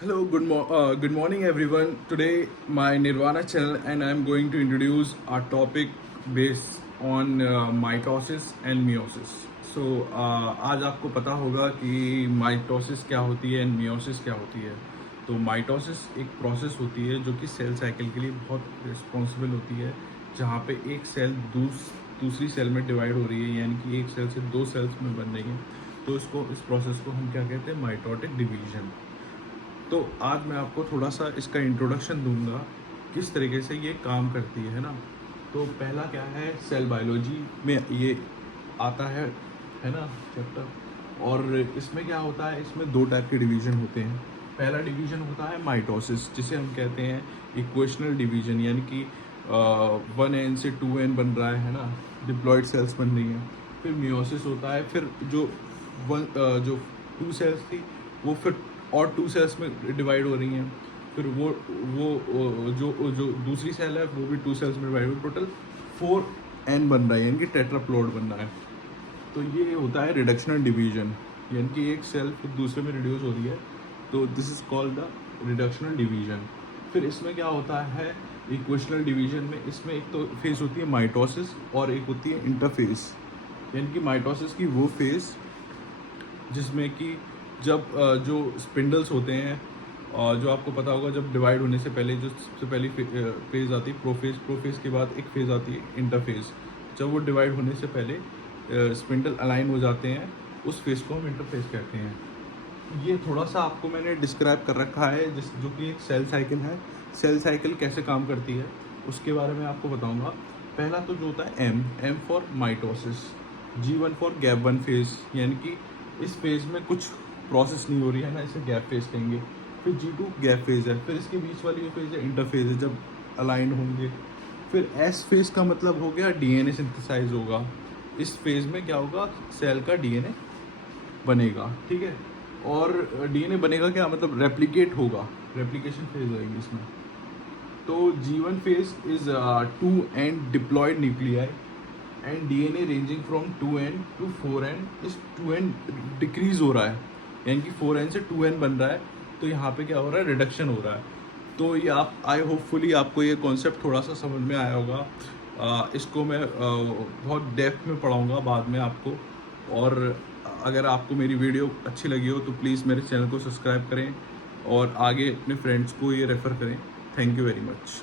Good morning, everyone. Today, my Nirvana channel, and I'm going to introduce our topic based on mitosis and meiosis. So, आज आपको पता होगा कि mitosis क्या होती है एंड मियोसिस क्या होती है. तो माइटोसिस एक प्रोसेस होती है जो कि सेल साइकिल के लिए बहुत रिस्पॉन्सिबल होती है, जहाँ पे एक सेल दूसरी सेल में डिवाइड हो रही है, यानी कि एक सेल से दो सेल्स में बन रही है. तो इस प्रोसेस को हम क्या कहते हैं? Mitotic division. तो आज मैं आपको थोड़ा सा इसका इंट्रोडक्शन दूंगा, किस तरीके से ये काम करती है ना. तो पहला क्या है, सेल बायोलॉजी में ये आता है ना चैप्टर. और इसमें क्या होता है, इसमें दो टाइप के डिवीजन होते हैं. पहला डिवीजन होता है माइटोसिस, जिसे हम कहते हैं इक्वेशनल डिवीजन, यानी कि 1n से 2n बन रहा है ना, डिप्लॉयड सेल्स बन रही हैं. फिर मियोसिस होता है, फिर जो 2 सेल्स थी वो फिर और 2 सेल्स में डिवाइड हो रही हैं. फिर वो जो दूसरी सेल है वो भी 2 सेल्स में डिवाइड हो, टोटल 4n बन रहा है, यानी कि टेट्राप्लॉइड बन रहा है. तो ये होता है रिडक्शनल डिवीजन, यानी कि एक सेल फिर दूसरे में रिड्यूस हो रही है. तो this is called the reductional division. फिर इसमें क्या होता है, इक्वेशनल डिवीजन में इसमें एक तो फेज होती है माइटोसिस और एक होती है इंटरफेस. यानी कि माइटोसिस की वो फेज जिसमें कि जब जो स्पिंडल्स होते हैं, जो आपको पता होगा, जब डिवाइड होने से पहले जो सबसे पहली फेज़ आती है प्रोफेज के बाद एक फेज़ आती है इंटरफेज. जब वो डिवाइड होने से पहले स्पिंडल अलाइन हो जाते हैं, उस फेज़ को हम इंटरफेज कहते हैं. ये थोड़ा सा आपको मैंने डिस्क्राइब कर रखा है, जो कि एक सेल साइकिल है. सेल साइकिल कैसे काम करती है उसके बारे में आपको बताऊंगा. पहला तो जो होता है M for mitosis, G1 for gap 1 phase, यानी कि इस फेज़ में कुछ प्रोसेस नहीं हो रही है ना, इसे गैप फेज़ कहेंगे. फिर G2 गैप फेज़ है. फिर इसके बीच वाली जो फेज़ है इंटरफेज़ है, जब अलाइन होंगे. फिर S फेज़ का मतलब हो गया DNA सिंथेसाइज होगा. इस फेज़ में क्या होगा, सेल का DNA बनेगा, ठीक है. और DNA बनेगा क्या मतलब, रेप्लिकेट होगा, रेप्लिकेशन फेज़ होएगी इसमें. तो G1 phase is 2n diploid nuclei and DNA ranging from 2n to 4n. इस 2n डिक्रीज़ हो रहा है, यानी कि 4n से 2n बन रहा है. तो यहाँ पे क्या हो रहा है, रिडक्शन हो रहा है. तो ये आप होपफुली आपको ये कॉन्सेप्ट थोड़ा सा समझ में आया होगा. इसको मैं बहुत डेप्थ में पढ़ाऊँगा बाद में आपको. और अगर आपको मेरी वीडियो अच्छी लगी हो तो प्लीज़ मेरे चैनल को सब्सक्राइब करें और आगे अपने फ्रेंड्स को ये रेफ़र करें. Thank you very much.